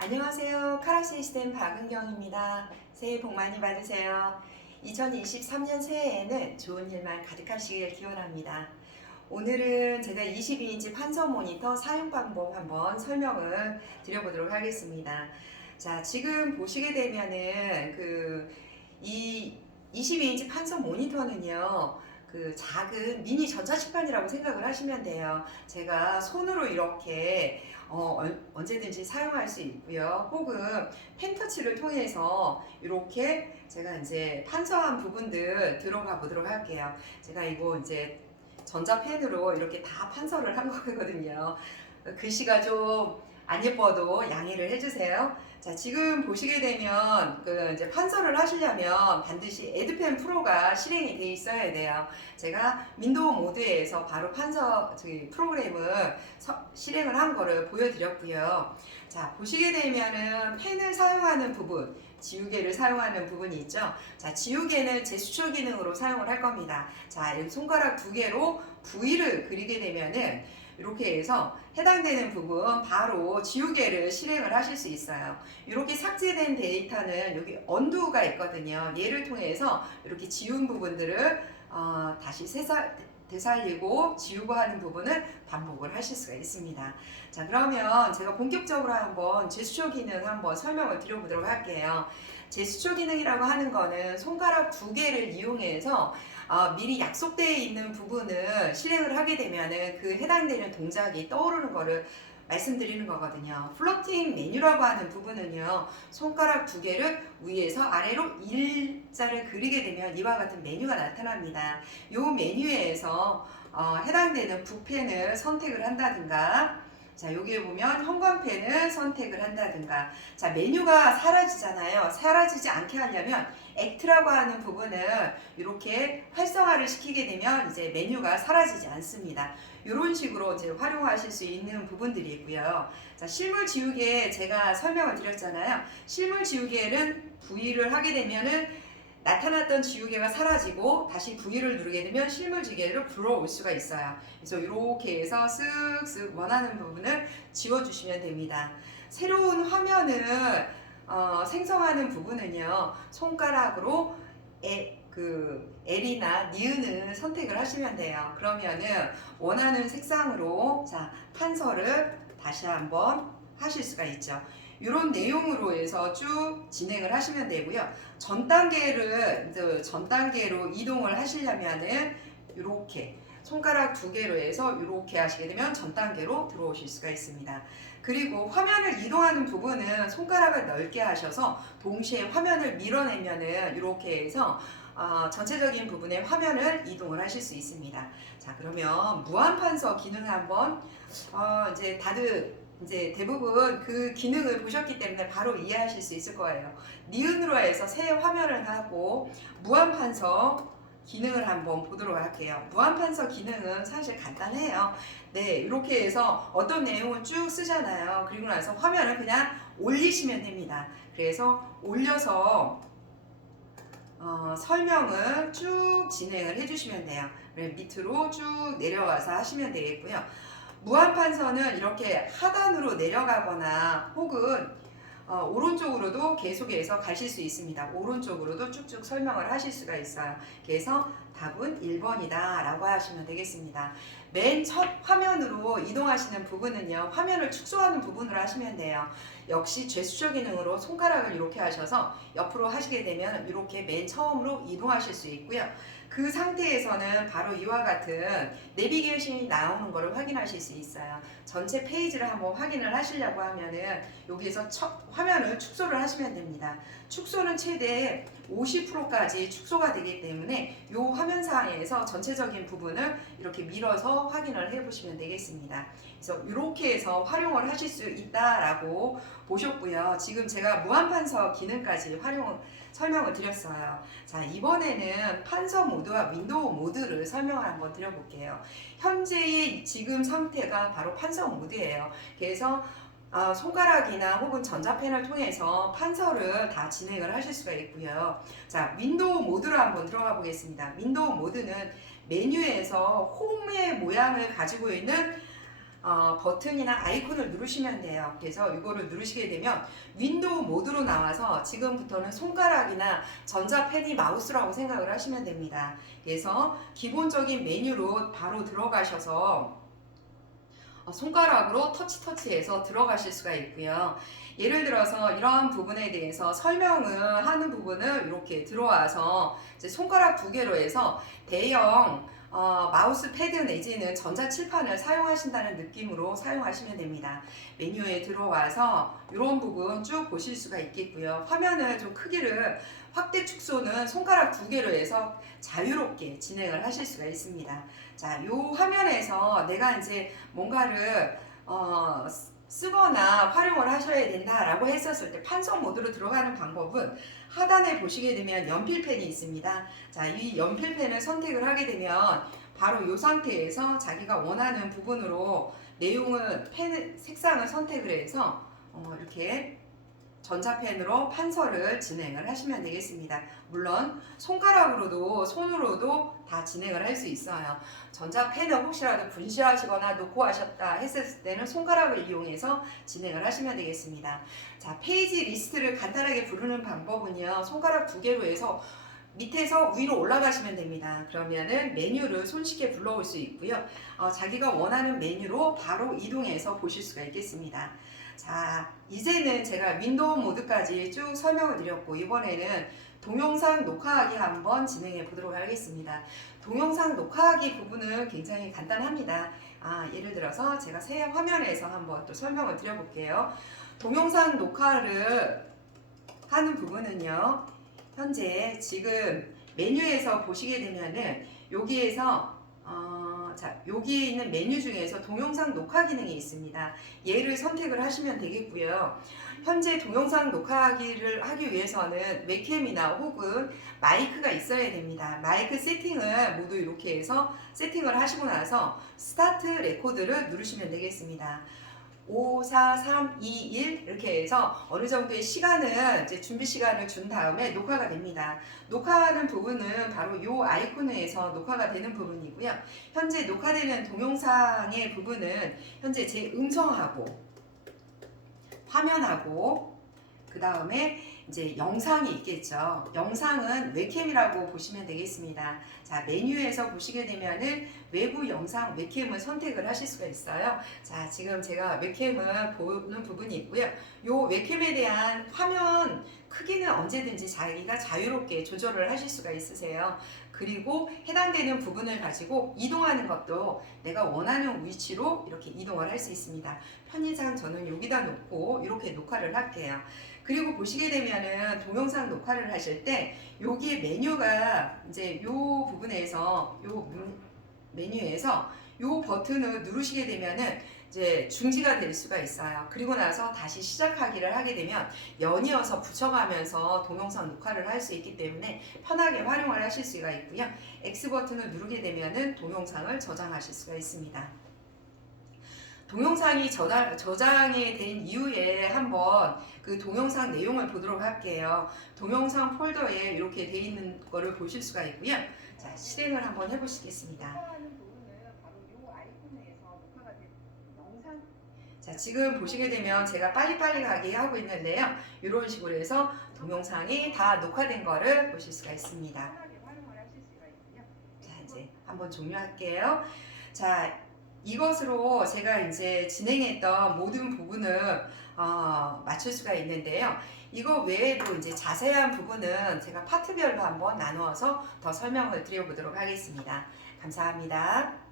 안녕하세요. 카라 시스템 박은경입니다. 새해 복 많이 받으세요. 2023년 새해에는 좋은 일만 가득하시길 기원합니다. 오늘은 제가 22인치 판서 모니터 사용 방법 한번 설명을 드려보도록 하겠습니다. 자, 지금 보시게 되면은 이 22인치 판서 모니터는요. 작은 미니 전자식판이라고 생각을 하시면 돼요. 제가 손으로 이렇게 언제든지 사용할 수 있고요. 혹은 펜터치를 통해서 이렇게 제가 이제 판서한 부분들 들어가 보도록 할게요. 제가 이거 이제 전자펜으로 이렇게 다 판서를 한 거거든요. 글씨가 좀 안 예뻐도 양해를 해주세요. 자, 지금 보시게 되면 이제 판서를 하시려면 반드시 에드펜 프로가 실행이 되어 있어야 돼요. 제가 윈도우 모드에서 바로 판서 프로그램을 실행을 한 거를 보여드렸고요. 자, 보시게 되면은 펜을 사용하는 부분, 지우개를 사용하는 부분이 있죠. 자, 지우개는 제스처 기능으로 사용을 할 겁니다. 자, 여기 손가락 두 개로 V를 그리게 되면은 이렇게 해서 해당되는 부분 바로 지우개를 실행을 하실 수 있어요. 이렇게 삭제된 데이터는 여기 언두가 있거든요. 얘를 통해서 이렇게 지운 부분들을 다시 되살리고 지우고 하는 부분을 반복을 하실 수가 있습니다. 자, 그러면 제가 본격적으로 한번 제스처 기능 한번 설명을 드려보도록 할게요. 제스처 기능이라고 하는 거는 손가락 두 개를 이용해서 미리 약속되어 있는 부분을 실행을 하게 되면은 그 해당되는 동작이 떠오르는 거를 말씀드리는 거거든요. 플로팅 메뉴라고 하는 부분은요, 손가락 두 개를 위에서 아래로 일자를 그리게 되면 이와 같은 메뉴가 나타납니다. 이 메뉴에서 해당되는 붓펜을 선택을 한다든가, 자, 여기에 보면 형광펜을 선택을 한다든가, 자, 메뉴가 사라지잖아요. 사라지지 않게 하려면 액트라고 하는 부분을 이렇게 활성화를 시키게 되면 이제 메뉴가 사라지지 않습니다. 이런 식으로 이제 활용하실 수 있는 부분들이 있고요. 자, 실물 지우개 제가 설명을 드렸잖아요. 실물 지우개는 V를 하게 되면은 나타났던 지우개가 사라지고 다시 V를 누르게 되면 실물 지우개로 불어올 수가 있어요. 그래서 이렇게 해서 쓱쓱 원하는 부분을 지워주시면 됩니다. 새로운 화면을 생성하는 부분은요, 손가락으로 L이나 니은을 선택을 하시면 돼요. 그러면은 원하는 색상으로 자, 판서를 다시 한번 하실 수가 있죠. 이런 내용으로 해서 쭉 진행을 하시면 되고요. 전 단계로 이동을 하시려면은 이렇게 손가락 두 개로 해서 이렇게 하시게 되면 전 단계로 들어오실 수가 있습니다. 그리고 화면을 이동하는 부분은 손가락을 넓게 하셔서 동시에 화면을 밀어내면은 이렇게 해서 전체적인 부분의 화면을 이동을 하실 수 있습니다. 자, 그러면 무한판서 기능을 한번 이제 다들 이제 대부분 그 기능을 보셨기 때문에 바로 이해하실 수 있을 거예요. 니은으로 해서 새 화면을 하고 무한판서 기능을 한번 보도록 할게요. 무한판서 기능은 사실 간단해요. 네, 이렇게 해서 어떤 내용을 쭉 쓰잖아요. 그리고 나서 화면을 그냥 올리시면 됩니다. 그래서 올려서 설명을 쭉 진행을 해주시면 돼요. 밑으로 쭉 내려와서 하시면 되겠고요. 무한판서는 이렇게 하단으로 내려가거나 혹은 오른쪽으로도 계속해서 가실 수 있습니다. 오른쪽으로도 쭉쭉 설명을 하실 수가 있어요. 그래서 답은 1번이다 라고 하시면 되겠습니다. 맨 첫 화면으로 이동하시는 부분은요, 화면을 축소하는 부분으로 하시면 돼요. 역시 제스처 기능으로 손가락을 이렇게 하셔서 옆으로 하시게 되면 이렇게 맨 처음으로 이동하실 수 있고요. 그 상태에서는 바로 이와 같은 내비게이션이 나오는 것을 확인하실 수 있어요. 전체 페이지를 한번 확인을 하시려고 하면은 여기에서 첫 화면을 축소를 하시면 됩니다. 축소는 최대 50%까지 축소가 되기 때문에 이 화면상에서 전체적인 부분을 이렇게 밀어서 확인을 해 보시면 되겠습니다. 그래서 이렇게 해서 활용을 하실 수 있다라고 보셨고요. 지금 제가 무한판서 기능까지 설명을 드렸어요. 자, 이번에는 판서 모드와 윈도우 모드를 설명을 한번 드려볼게요. 현재의 지금 상태가 바로 판서 모드예요. 그래서 손가락이나 혹은 전자펜을 통해서 판서를 다 진행을 하실 수가 있고요. 자, 윈도우 모드로 한번 들어가 보겠습니다. 윈도우 모드는 메뉴에서 홈의 모양을 가지고 있는 버튼이나 아이콘을 누르시면 돼요. 그래서 이거를 누르시게 되면 윈도우 모드로 나와서 지금부터는 손가락이나 전자펜이 마우스라고 생각을 하시면 됩니다. 그래서 기본적인 메뉴로 바로 들어가셔서 손가락으로 터치해서 들어가실 수가 있고요. 예를 들어서 이러한 부분에 대해서 설명을 하는 부분을 이렇게 들어와서 이제 손가락 두 개로 해서 대형 마우스 패드 내지는 전자칠판을 사용하신다는 느낌으로 사용하시면 됩니다. 메뉴에 들어와서 이런 부분 쭉 보실 수가 있겠고요. 화면을 좀 크기를 확대 축소는 손가락 두 개로 해서 자유롭게 진행을 하실 수가 있습니다. 자, 요 화면에서 내가 이제 뭔가를 쓰거나 활용을 하셔야 된다라고 했었을 때 판서 모드로 들어가는 방법은 하단에 보시게 되면 연필펜이 있습니다. 자, 이 연필펜을 선택을 하게 되면 바로 이 상태에서 자기가 원하는 부분으로 내용을 색상을 선택을 해서 이렇게 전자펜으로 판서를 진행을 하시면 되겠습니다. 물론 손으로도 다 진행을 할 수 있어요. 전자펜을 혹시라도 분실하시거나 놓고 하셨다 했을 때는 손가락을 이용해서 진행을 하시면 되겠습니다. 자, 페이지 리스트를 간단하게 부르는 방법은요. 손가락 두 개로 해서 밑에서 위로 올라가시면 됩니다. 그러면은 메뉴를 손쉽게 불러올 수 있고요. 자기가 원하는 메뉴로 바로 이동해서 보실 수가 있겠습니다. 자, 이제는 제가 윈도우 모드까지 쭉 설명을 드렸고 이번에는 동영상 녹화하기 한번 진행해 보도록 하겠습니다. 동영상 녹화하기 부분은 굉장히 간단합니다. 예를 들어서 제가 새 화면에서 한번 또 설명을 드려볼게요. 동영상 녹화를 하는 부분은요. 현재 지금 메뉴에서 보시게 되면은 여기에서 자, 여기에 있는 메뉴 중에서 동영상 녹화 기능이 있습니다. 얘를 선택을 하시면 되겠고요. 현재 동영상 녹화하기를 하기 위해서는 웹캠이나 혹은 마이크가 있어야 됩니다. 마이크 세팅을 모두 이렇게 해서 세팅을 하시고 나서 스타트 레코드를 누르시면 되겠습니다. 5, 4, 3, 2, 1 이렇게 해서 어느 정도의 시간을 이제 준비 시간을 준 다음에 녹화가 됩니다. 녹화하는 부분은 바로 이 아이콘에서 녹화가 되는 부분이고요. 현재 녹화되는 동영상의 부분은 현재 제 음성하고 화면하고 그 다음에 이제 영상이 있겠죠. 영상은 웹캠이라고 보시면 되겠습니다. 자, 메뉴에서 보시게 되면은 외부 영상 웹캠을 선택을 하실 수가 있어요. 자, 지금 제가 웹캠을 보는 부분이 있고요. 요 웹캠에 대한 화면 크기는 언제든지 자기가 자유롭게 조절을 하실 수가 있으세요. 그리고 해당되는 부분을 가지고 이동하는 것도 내가 원하는 위치로 이렇게 이동을 할 수 있습니다. 편의상 저는 여기다 놓고 이렇게 녹화를 할게요. 그리고 보시게 되면은 동영상 녹화를 하실 때 여기에 메뉴가 이제 요 부분에서 요 메뉴에서 요 버튼을 누르시게 되면은 이제 중지가 될 수가 있어요. 그리고 나서 다시 시작하기를 하게 되면 연이어서 붙여가면서 동영상 녹화를 할 수 있기 때문에 편하게 활용을 하실 수가 있고요. X 버튼을 누르게 되면은 동영상을 저장하실 수가 있습니다. 동영상이 저장이 된 이후에 한번 그 동영상 내용을 보도록 할게요. 동영상 폴더에 이렇게 돼 있는 거를 보실 수가 있고요. 자, 실행을 한번 해보시겠습니다. 자, 지금 보시게 되면 제가 빨리빨리 가게 하고 있는데요. 이런 식으로 해서 동영상이 다 녹화된 거를 보실 수가 있습니다. 자, 이제 한번 종료할게요. 자, 이것으로 제가 이제 진행했던 모든 부분을 맞출 수가 있는데요. 이거 외에도 이제 자세한 부분은 제가 파트별로 한번 나누어서 더 설명을 드려보도록 하겠습니다. 감사합니다.